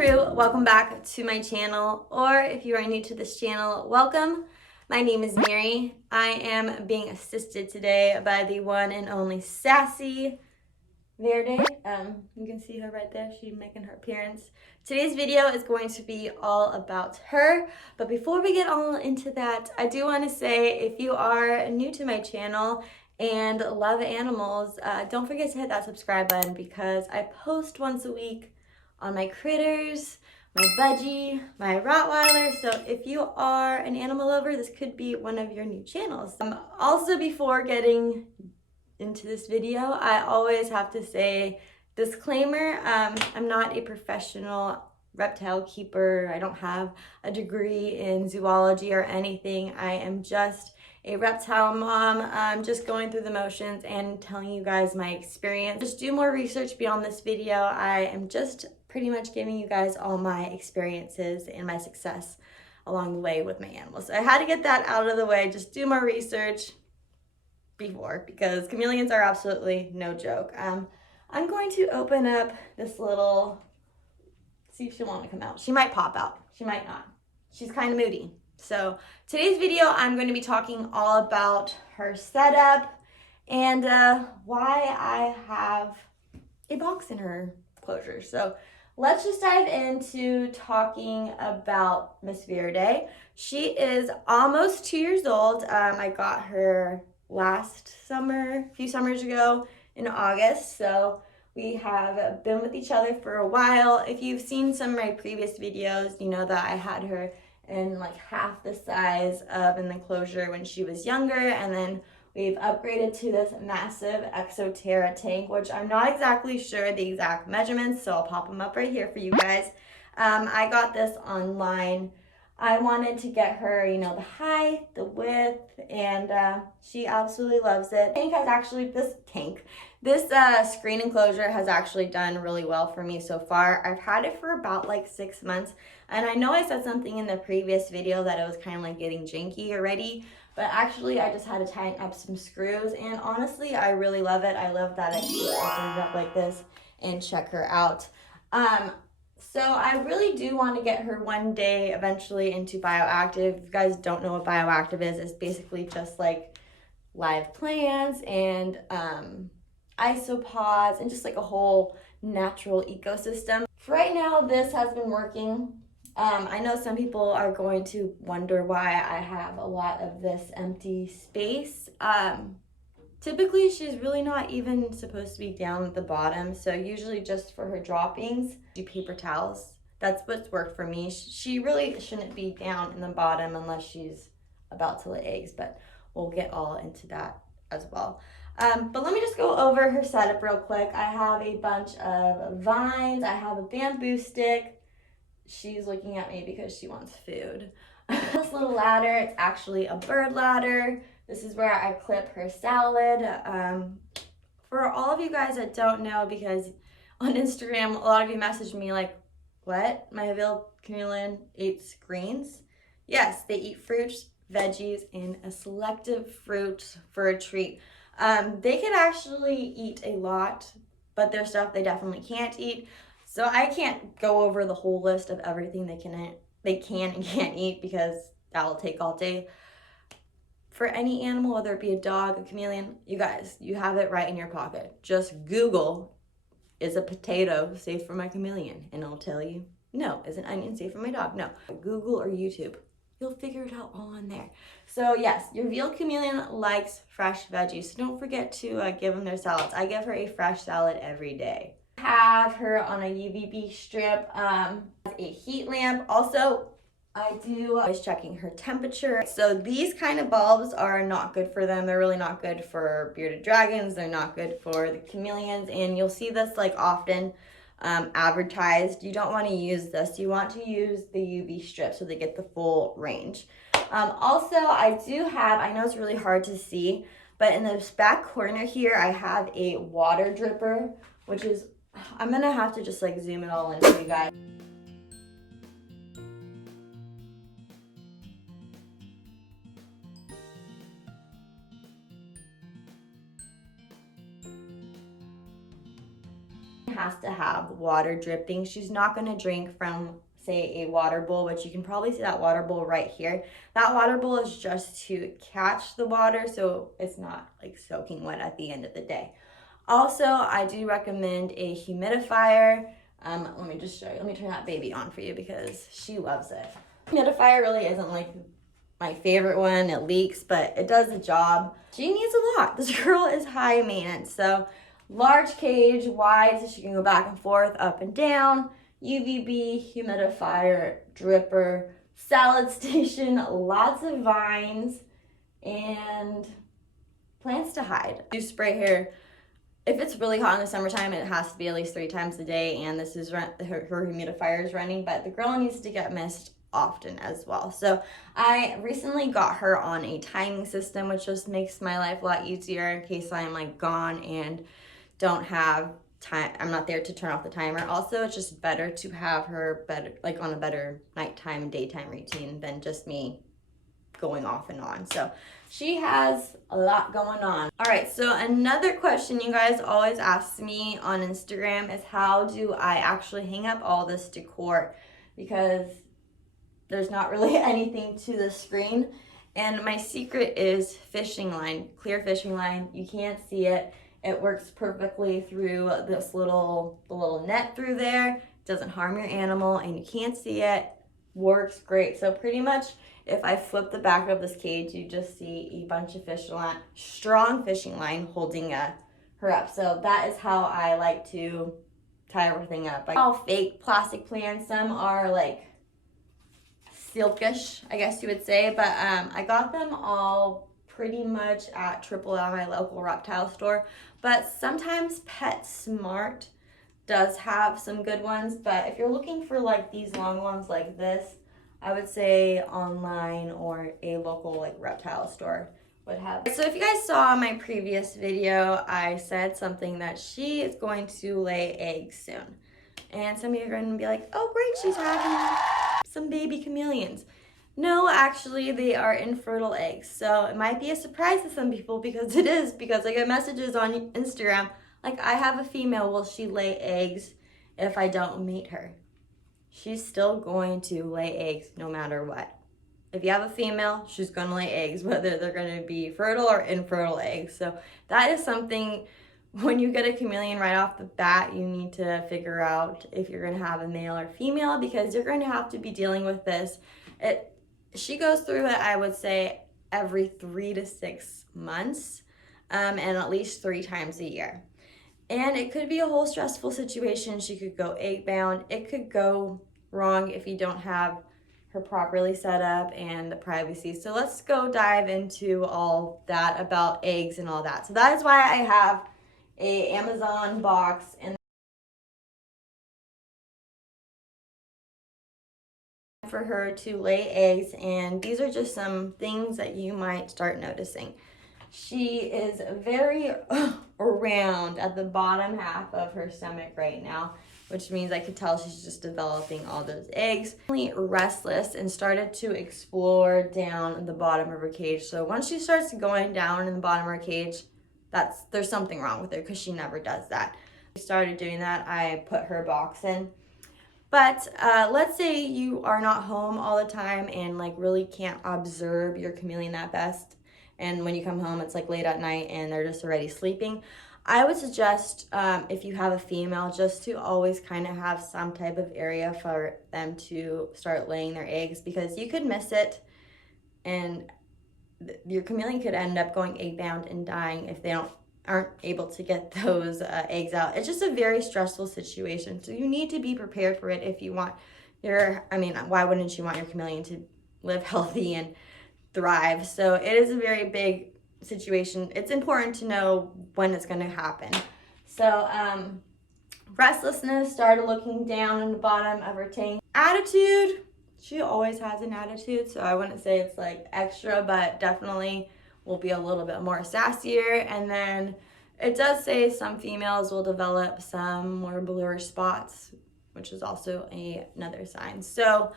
crew, welcome back to my channel, or if you are new to this channel, welcome. My name is Mary. I am being assisted today by the one and only Sassy Verde. You can see her right there. She's making her appearance. Today's video is going to be all about her, but before we get all into that, I do want to say if you are new to my channel and love animals, don't forget to hit that subscribe button because I post once a week on my critters, my budgie, my Rottweiler. So if you are an animal lover, this could be one of your new channels. Also, before getting into this video, I always have to say, disclaimer, I'm not a professional reptile keeper. I don't have a degree in zoology or anything. I am just a reptile mom. I'm just going through the motions and telling you guys my experience. Just do more research beyond this video. I am just pretty much giving you guys all my experiences and my success along the way with my animals. So I had to get that out of the way. Just do more research before, because chameleons are absolutely no joke. I'm going to open up this little, see if she'll want to come out. She might pop out, she might not. She's kind of moody. So today's video, I'm going to be talking all about her setup and why I have a box in her enclosure. So let's just dive into talking about Miss Verde. She is almost 2 years old. I got her last summer, a few summers ago in August. So we have been with each other for a while. If you've seen some of my previous videos, you know that I had her in like half the size of an enclosure when she was younger, and then we've upgraded to this massive Xlarge tank, which I'm not exactly sure the exact measurements, so I'll pop them up right here for you guys. I got this online. I wanted to get her, you know, the height, the width, and she absolutely loves it. This screen enclosure has actually done really well for me so far. I've had it for about like 6 months, and I know I said something in the previous video that it was kind of like getting janky already, but actually I just had to tighten up some screws, and honestly, I really love it. I love that I can just open it up like this and check her out. So I really do want to get her one day eventually into bioactive. If you guys don't know what bioactive is, it's basically just like live plants and isopods and just like a whole natural ecosystem. For right now, this has been working. I know some people are going to wonder why I have a lot of this empty space. Typically, she's really not even supposed to be down at the bottom, so usually just for her droppings, do paper towels. That's what's worked for me. She really shouldn't be down in the bottom unless she's about to lay eggs, but we'll get all into that as well. But let me just go over her setup real quick. I have a bunch of vines. I have a bamboo stick. She's looking at me because she wants food. This little ladder, it's actually a bird ladder. This is where I clip her salad. For all of you guys that don't know, because on Instagram, a lot of you messaged me like, what? My veiled chameleon eats greens? Yes, they eat fruits, veggies, and a selective fruit for a treat. They can actually eat a lot, but there's stuff they definitely can't eat. So I can't go over the whole list of everything they can and can't eat because that will take all day. For any animal, whether it be a dog, a chameleon, you guys, you have it right in your pocket. Just Google, is a potato safe for my chameleon? And it'll tell you, no. Is an onion safe for my dog? No. Google or YouTube, you'll figure it out all on there. So yes, your veiled chameleon likes fresh veggies. So don't forget to give them their salads. I give her a fresh salad every day. Have her on a UVB strip, a heat lamp. Also, I do always checking her temperature. So these kind of bulbs are not good for them. They're really not good for bearded dragons. They're not good for the chameleons. And you'll see this like often advertised. You don't want to use this. You want to use the UV strip so they get the full range. Also, I do have, I know it's really hard to see, but in this back corner here, I have a water dripper, which is, I'm gonna have to just like zoom it all in for you guys. has to have water dripping. She's not going to drink from, say, a water bowl, which you can probably see that water bowl right here. That water bowl is just to catch the water so it's not like soaking wet at the end of the day. Also, I do recommend a humidifier. Let me just show you. Let me turn that baby on for you because she loves it. Humidifier really isn't like my favorite one. It leaks, but it does the job. She needs a lot. This girl is high maintenance. So large cage, wide, so she can go back and forth, up and down, UVB, humidifier, dripper, salad station, lots of vines, and plants to hide. Do spray her. If it's really hot in the summertime, it has to be at least 3 times a day, and this is her humidifier is running, but the girl needs to get mist often as well. So I recently got her on a timing system, which just makes my life a lot easier in case I'm like gone and don't have time. I'm not there to turn off the timer. Also, it's just better to have her better, like on a better nighttime, daytime routine than just me going off and on. So she has a lot going on. All right, so another question you guys always ask me on Instagram is how do I actually hang up all this decor, because there's not really anything to the screen. And my secret is fishing line, clear fishing line. You can't see it. It works perfectly through this little net through there. It doesn't harm your animal and you can't see it. Works great. So pretty much if I flip the back of this cage, you just see a bunch of fishing line, strong fishing line holding her up. So that is how I like to tie everything up. Like all fake plastic plants. Some are like silkish, I guess you would say, but I got them all pretty much at Triple L, my local reptile store. But sometimes PetSmart does have some good ones, but if you're looking for like these long ones like this, I would say online or a local like reptile store would have. So if you guys saw my previous video, I said something that she is going to lay eggs soon. And some of you are going to be like, oh great, she's having some baby chameleons. No, actually they are infertile eggs. So it might be a surprise to some people, because it is, because I get messages on Instagram like, I have a female, will she lay eggs if I don't mate her? She's still going to lay eggs no matter what. If you have a female, she's going to lay eggs, whether they're going to be fertile or infertile eggs. So that is something, when you get a chameleon right off the bat, you need to figure out if you're going to have a male or female, because you're going to have to be dealing with this. She goes through it, I would say, every 3 to 6 months, and at least 3 times a year. And it could be a whole stressful situation. She could go egg bound. It could go wrong if you don't have her properly set up and the privacy. So let's go dive into all that about eggs and all that. So that is why I have a Amazon box and for her to lay eggs, and these are just some things that you might start noticing. She is very round at the bottom half of her stomach right now, which means I could tell she's just developing all those eggs. Really restless and started to explore down the bottom of her cage. So once she starts going down in the bottom of her cage, there's something wrong with her, because she never does that. She started doing that, I put her box in. But let's say you are not home all the time and like really can't observe your chameleon that best. And when you come home, it's like late at night and they're just already sleeping. I would suggest, if you have a female, just to always kind of have some type of area for them to start laying their eggs, because you could miss it and your chameleon could end up going egg bound and dying if they aren't able to get those eggs out. It's just a very stressful situation. So you need to be prepared for it if you want why wouldn't you want your chameleon to live healthy and thrive? So it is a very big situation. It's important to know when it's going to happen. So restlessness, started looking down in the bottom of her tank. Attitude, she always has an attitude, so I wouldn't say it's like extra, but definitely will be a little bit more sassier. And then it does say some females will develop some more bluer spots, which is also another sign. So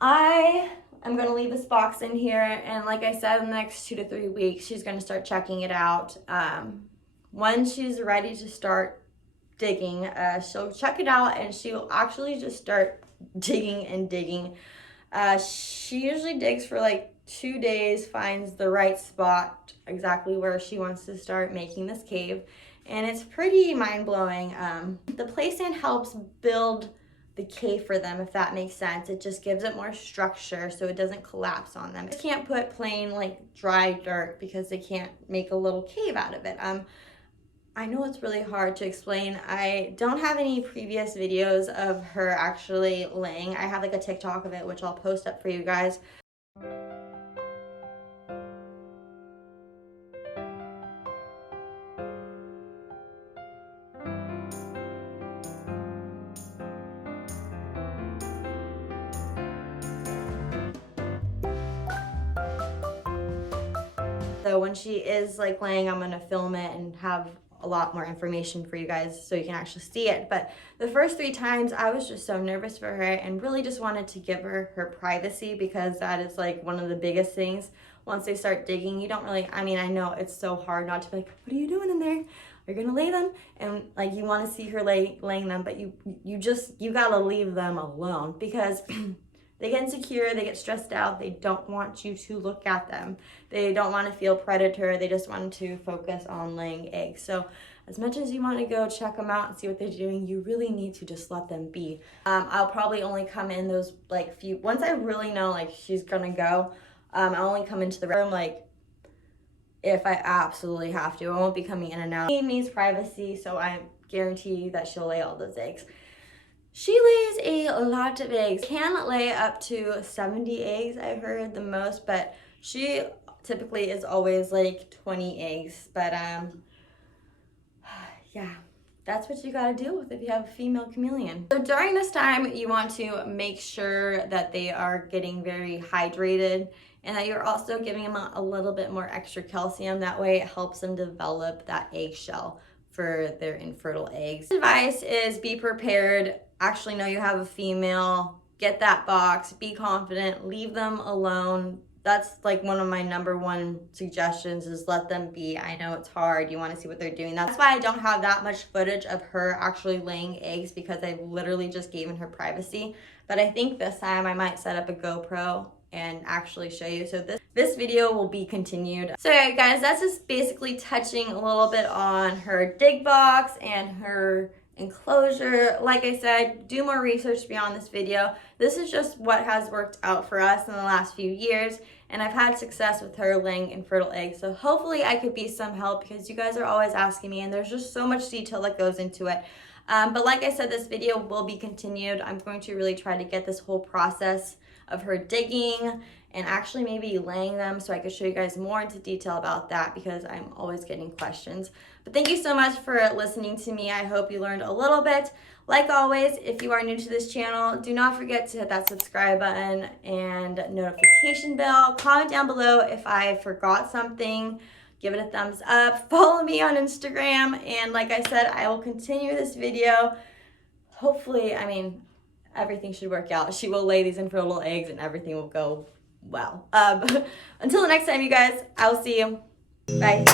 I'm going to leave this box in here, and like I said, in the next 2 to 3 weeks, she's going to start checking it out. When she's ready to start digging. She'll check it out and she'll actually just start digging and digging. She usually digs for like 2 days, finds the right spot exactly where she wants to start making this cave, and it's pretty mind-blowing. The play stand helps build the cave for them, if that makes sense. It just gives it more structure so it doesn't collapse on them. You can't put plain like dry dirt because they can't make a little cave out of it. I know it's really hard to explain. I don't have any previous videos of her actually laying. I have like a TikTok of it, which I'll post up for you guys. So when she is like laying, I'm gonna film it and have a lot more information for you guys so you can actually see it. But the first 3 times I was just so nervous for her and really just wanted to give her her privacy, because that is like one of the biggest things. Once they start digging, you don't really, I mean, I know it's so hard not to be like, what are you doing in there? You're gonna lay them, and like you want to see her laying them, but you gotta leave them alone, because they get insecure, they get stressed out, they don't want you to look at them. They don't want to feel predator, they just want to focus on laying eggs. So as much as you want to go check them out and see what they're doing, you really need to just let them be. I'll probably only come in those like few, once I really know like she's gonna go, I'll only come into the room like if I absolutely have to. I won't be coming in and out. She needs privacy, so I guarantee you that she'll lay all those eggs. She lays a lot of eggs. Can lay up to 70 eggs, I've heard the most, but she typically is always like 20 eggs. But yeah, that's what you gotta deal with if you have a female chameleon. So during this time, you want to make sure that they are getting very hydrated and that you're also giving them a little bit more extra calcium. That way it helps them develop that eggshell for their infertile eggs. Advice is be prepared. Actually know you have a female, get that box, be confident, leave them alone. That's like one of my #1 suggestions, is let them be. I know it's hard, you want to see what they're doing. That's why I don't have that much footage of her actually laying eggs, because I've literally just given her privacy. But I think this time I might set up a GoPro and actually show you. So this video will be continued. So yeah, guys, that's just basically touching a little bit on her dig box and her enclosure. Like I said, do more research beyond this video. This is just what has worked out for us in the last few years, and I've had success with her laying infertile eggs. So hopefully I could be some help, because you guys are always asking me and there's just so much detail that goes into it. But like I said, this video will be continued. I'm going to really try to get this whole process of her digging and actually maybe laying them so I could show you guys more into detail about that, because I'm always getting questions. But thank you so much for listening to me. I hope you learned a little bit. Like always, if you are new to this channel, do not forget to hit that subscribe button and notification bell. Comment down below if I forgot something. Give it a thumbs up. Follow me on Instagram. And like I said, I will continue this video. Hopefully, I mean, everything should work out. She will lay these infertile eggs and everything will go well. Until the next time, you guys, I will see you. Bye.